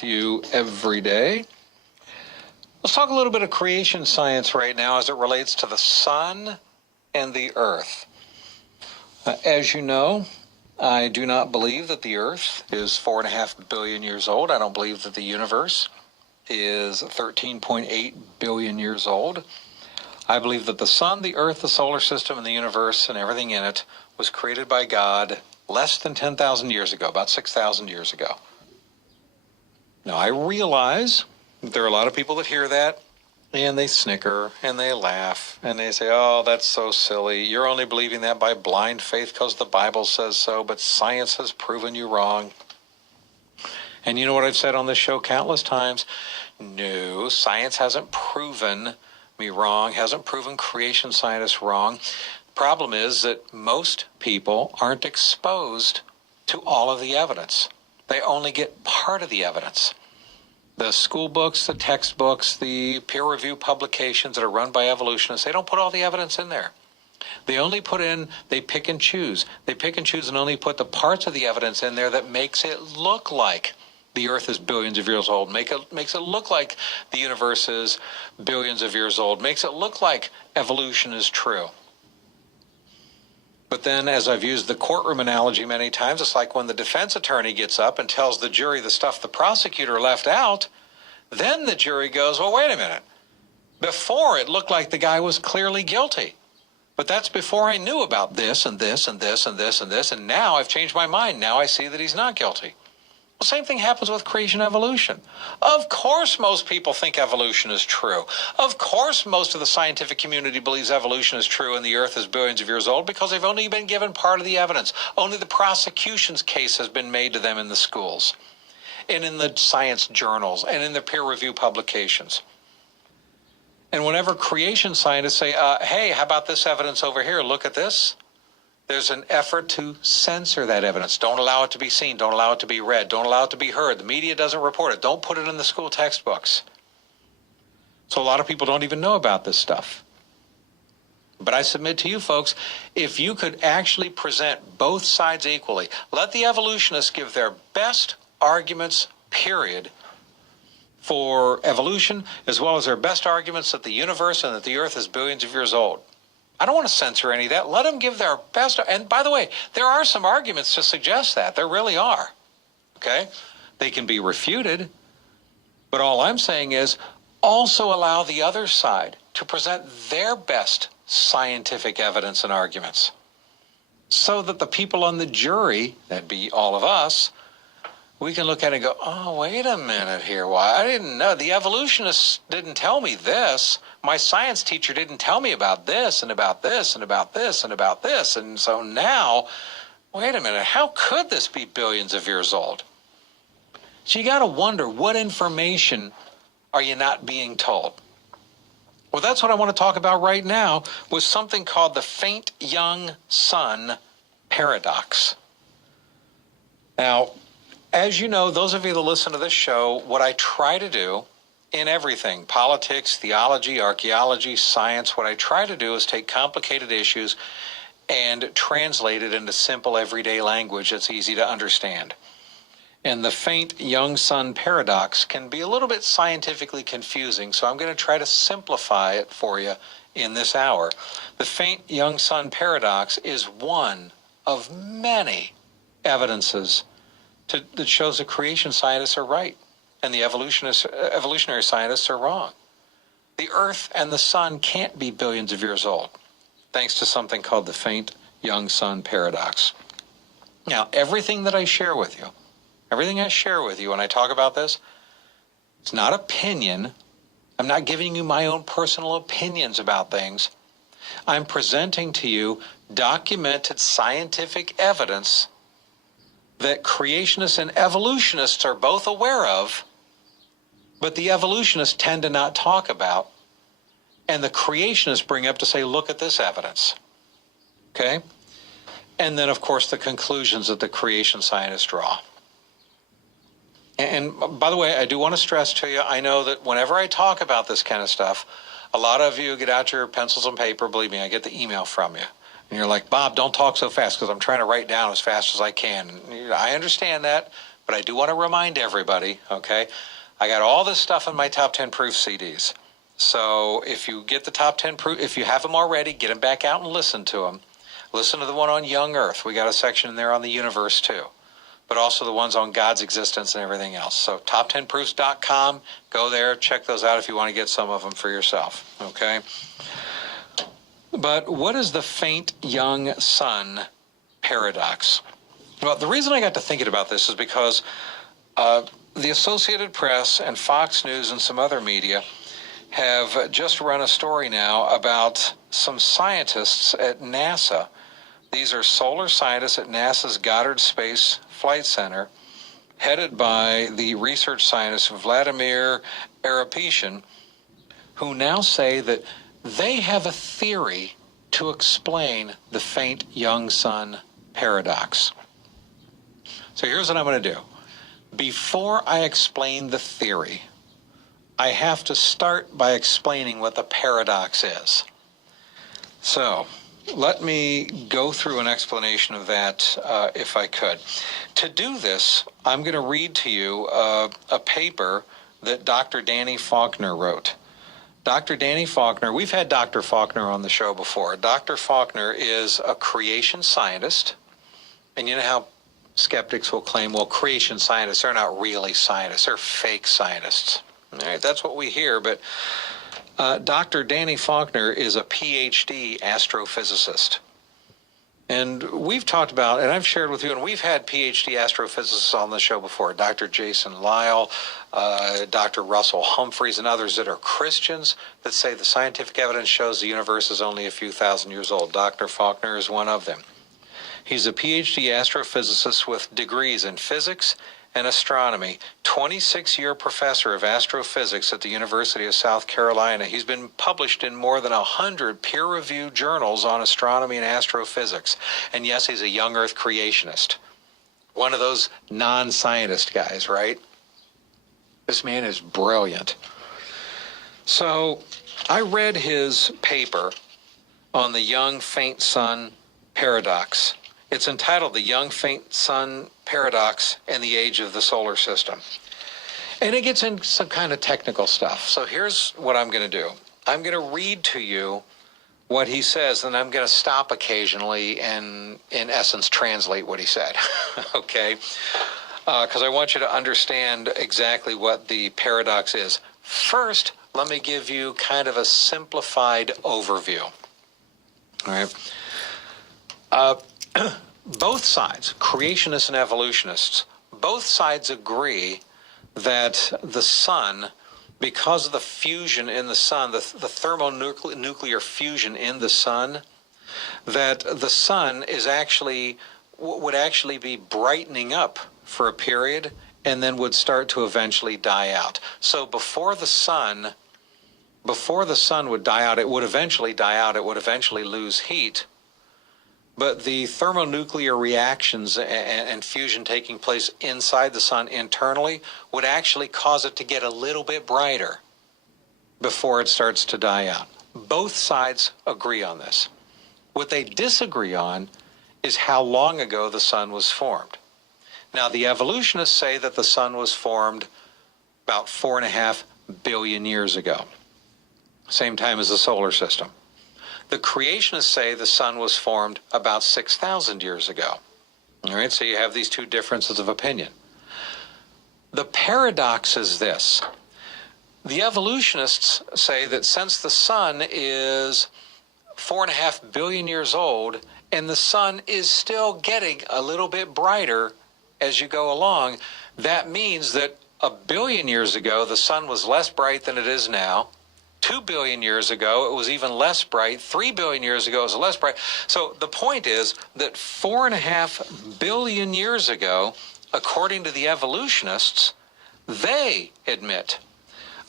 with you every day. Let's talk a little bit of creation science right now as it relates to the sun and the earth. As you know, I do not believe that the earth is 4.5 billion years old. I don't believe that the universe is 13.8 billion years old. I believe that the sun, the earth, the solar system, and the universe and everything in it was created by God less than 10,000 years ago, about 6,000 years ago. Now, I realize that there are a lot of people that hear that and they snicker and they laugh and they say, oh, that's so silly. You're only believing that by blind faith because the Bible says so, but science has proven you wrong. And you know what I've said on this show countless times? No, science hasn't proven me wrong, hasn't proven creation scientists wrong. The problem is that most people aren't exposed to all of the evidence. They only get part of the evidence. The school books, the textbooks, the peer review publications that are run by evolutionists, they don't put all the evidence in there. They only put in, they pick and choose. They pick and choose and only put the parts of the evidence in there that makes it look like the earth is billions of years old, makes it look like the universe is billions of years old, makes it look like evolution is true. But then, as I've used the courtroom analogy many times, it's like when the defense attorney gets up and tells the jury the stuff the prosecutor left out, then the jury goes, well, wait a minute. Before it looked like the guy was clearly guilty. But that's before I knew about this and this and this and this and this, and now I've changed my mind. Now I see that he's not guilty. Well, same thing happens with creation evolution. Of course most people think evolution is true. Of course most of the scientific community believes evolution is true and the earth is billions of years old because they've only been given part of the evidence. Only the prosecution's case has been made to them in the schools and in the science journals and in the peer review publications. And whenever creation scientists say, hey, how about this evidence over here? Look at this. There's an effort to censor that evidence. Don't allow it to be seen. Don't allow it to be read. Don't allow it to be heard. The media doesn't report it. Don't put it in the school textbooks. So a lot of people don't even know about this stuff. But I submit to you folks, if you could actually present both sides equally, let the evolutionists give their best arguments, period, for evolution, as well as their best arguments that the universe and that the earth is billions of years old. I don't want to censor any of that. Let them give their best. And by the way, there are some arguments to suggest that. There really are. Okay? They can be refuted. But all I'm saying is also allow the other side to present their best scientific evidence and arguments so that the people on the jury, that'd be all of us, we can look at it and go, oh, wait a minute here. Why? I didn't know. The evolutionists didn't tell me this. My science teacher didn't tell me about this and about this and about this and about this. And so now, wait a minute, how could this be billions of years old? So you got to wonder, what information are you not being told? Well, that's what I want to talk about right now with something called the faint young sun paradox. Now, as you know, those of you that listen to this show, what I try to do in everything, politics, theology, archaeology, science, what I try to do is take complicated issues and translate it into simple everyday language that's easy to understand. And the faint young sun paradox can be a little bit scientifically confusing, so I'm going to try to simplify it for you in this hour. The faint young sun paradox is one of many evidences that shows that creation scientists are right and the evolutionary scientists are wrong. The earth and the sun can't be billions of years old, thanks to something called the faint young sun paradox. Now, everything that I share with you, everything I share with you when I talk about this, it's not opinion. I'm not giving you my own personal opinions about things. I'm presenting to you documented scientific evidence that creationists and evolutionists are both aware of, but the evolutionists tend to not talk about, and the creationists bring up to say, look at this evidence. Okay? And then, of course, the conclusions that the creation scientists draw. And by the way, I do want to stress to you, I know that whenever I talk about this kind of stuff, a lot of you get out your pencils and paper. Believe me, I get the email from you. And you're like, Bob, don't talk so fast because I'm trying to write down as fast as I can. And I understand that, But I do want to remind everybody, okay, I got all this stuff in my top 10 proof CDs. So if you get the top 10 proof, if you have them already, get them back out and listen to them. Listen to the one on young earth. We got a section in there on the universe too, but also the ones on God's existence and everything else. So top10proofs.com, go there, check those out if you want to get some of them for yourself, okay? But what is the faint young sun paradox? Well, the reason I got to thinking about this is because the Associated Press and Fox News and some other media have just run a story now about some scientists at NASA. These are solar scientists at NASA's Goddard Space Flight Center, headed by the research scientist Vladimir Aripetian, who now say that they have a theory to explain the faint young sun paradox. So here's what I'm going to do. Before I explain the theory, I have to start by explaining what the paradox is. So let me go through an explanation of that if I could. To do this, I'm going to read to you a paper that Dr. Danny Faulkner wrote. Dr. Danny Faulkner, we've had Dr. Faulkner on the show before. Dr. Faulkner is a creation scientist, and you know how skeptics will claim, well, creation scientists, they're not really scientists, they're fake scientists. All right, that's what we hear, but Dr. Danny Faulkner is a PhD astrophysicist. And we've talked about, and I've shared with you, and we've had PhD astrophysicists on the show before, Dr. Jason Lyle, Dr. Russell Humphreys, and others that are Christians that say the scientific evidence shows the universe is only a few thousand years old. Dr. Faulkner is one of them. He's a PhD astrophysicist with degrees in physics and astronomy, 26-year professor of astrophysics at the University of South Carolina. He's been published in more than 100 peer-reviewed journals on astronomy and astrophysics. And yes, he's a young Earth creationist. One of those non-scientist guys, right? This man is brilliant. So I read his paper on the young faint sun paradox. It's entitled The Young Faint Sun Paradox and the Age of the Solar System. And it gets into some kind of technical stuff. So here's what I'm going to do. I'm going to read to you what he says, and I'm going to stop occasionally and, in essence, translate what he said. Okay? Because I want you to understand exactly what the paradox is. First, let me give you kind of a simplified overview. All right? Both sides, creationists and evolutionists, both sides agree that the sun, because of the fusion in the sun, the thermonuclear fusion in the sun, that the sun is would actually be brightening up for a period and then would start to eventually die out. So before the sun would die out, it would eventually die out, it would eventually lose heat. But the thermonuclear reactions and fusion taking place inside the sun internally would actually cause it to get a little bit brighter before it starts to die out. Both sides agree on this. What they disagree on is how long ago the sun was formed. Now, the evolutionists say that the sun was formed about 4.5 billion years ago, same time as the solar system. The creationists say the sun was formed about 6,000 years ago. All right, so you have these two differences of opinion. The paradox is this. The evolutionists say that since the sun is 4.5 billion years old and the sun is still getting a little bit brighter as you go along, that means that 1 billion years ago the sun was less bright than it is now. 2 billion years ago, it was even less bright. 3 billion years ago, it was less bright. So the point is that 4.5 billion years ago, according to the evolutionists, they admit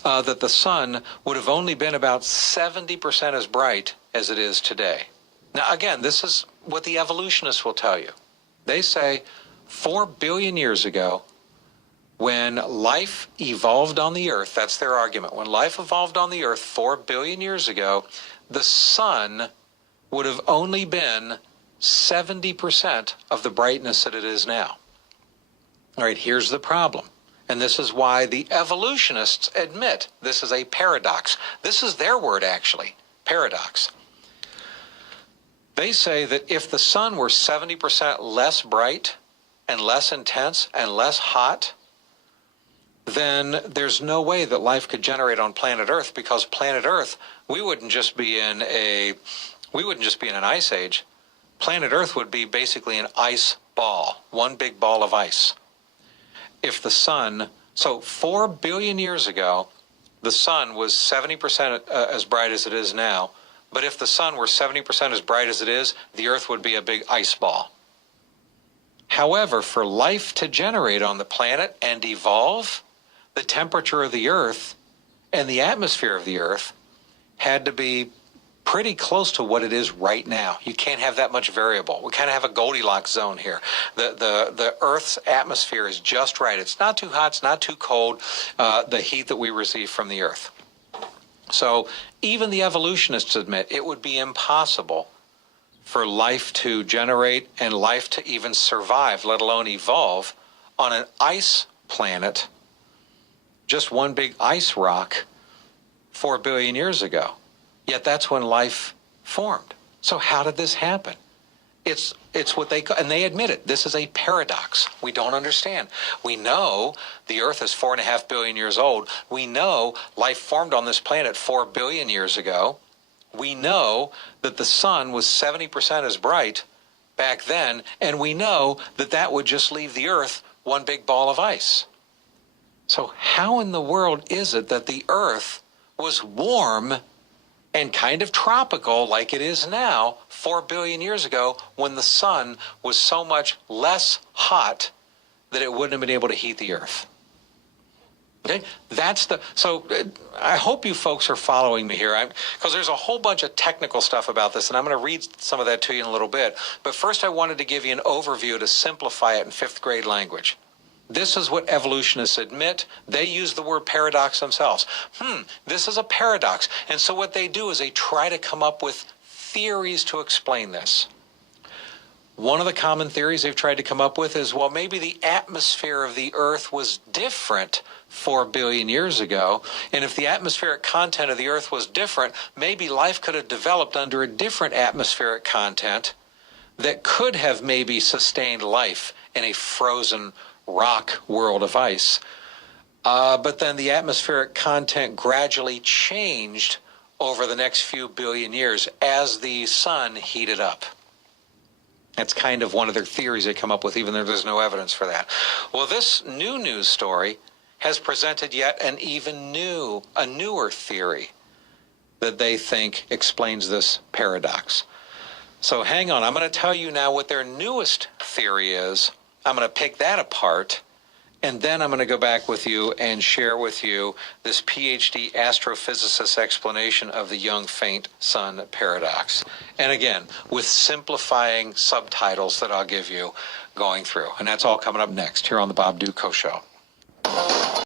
that the sun would have only been about 70% as bright as it is today. Now, again, this is what the evolutionists will tell you. They say 4 billion years ago, when life evolved on the earth, that's their argument, when life evolved on the earth 4 billion years ago, the sun would have only been 70% of the brightness that it is now. All right, here's the problem. And this is why the evolutionists admit this is a paradox. This is their word, actually, paradox. They say that if the sun were 70% less bright and less intense and less hot, then there's no way that life could generate on planet Earth, because planet Earth, we wouldn't just be in an ice age. Planet Earth would be basically an ice ball, one big ball of ice. If the sun, so 4 billion years ago, the sun was 70% as bright as it is now. But if the sun were 70% as bright as it is, the Earth would be a big ice ball. However, for life to generate on the planet and evolve, the temperature of the Earth and the atmosphere of the Earth had to be pretty close to what it is right now. You can't have that much variable. We kind of have a Goldilocks zone here. The Earth's atmosphere is just right. It's not too hot, it's not too cold, the heat that we receive from the Earth. So even the evolutionists admit it would be impossible for life to generate and life to even survive, let alone evolve, on an ice planet, just one big ice rock, 4 billion years ago. Yet that's when life formed. So how did this happen? It's what they call, and they admit it, this is a paradox. We don't understand. We know the Earth is 4.5 billion years old. We know life formed on this planet 4 billion years ago. We know that the sun was 70% as bright back then, and we know that that would just leave the Earth one big ball of ice. So how in the world is it that the Earth was warm and kind of tropical like it is now 4 billion years ago, when the sun was so much less hot that it wouldn't have been able to heat the Earth? Okay, so I hope you folks are following me here, because there's a whole bunch of technical stuff about this, and I'm going to read some of that to you in a little bit. But first I wanted to give you an overview to simplify it in 5th grade language. This is what evolutionists admit. They use the word paradox themselves. This is a paradox. And so what they do is they try to come up with theories to explain this. One of the common theories they've tried to come up with is, well, maybe the atmosphere of the Earth was different 4 billion years ago. And if the atmospheric content of the Earth was different, maybe life could have developed under a different atmospheric content that could have maybe sustained life in a frozen rock world of ice. But then the atmospheric content gradually changed over the next few billion years as the sun heated up. That's kind of one of their theories they come up with, even though there's no evidence for that. Well, this new news story has presented yet a newer theory that they think explains this paradox. So hang on, I'm going to tell you now what their newest theory is. I'm going to pick that apart, and then I'm going to go back with you and share with you this PhD astrophysicist's explanation of the young faint sun paradox. And again, with simplifying subtitles that I'll give you going through. And that's all coming up next here on the Bob Dutko Show.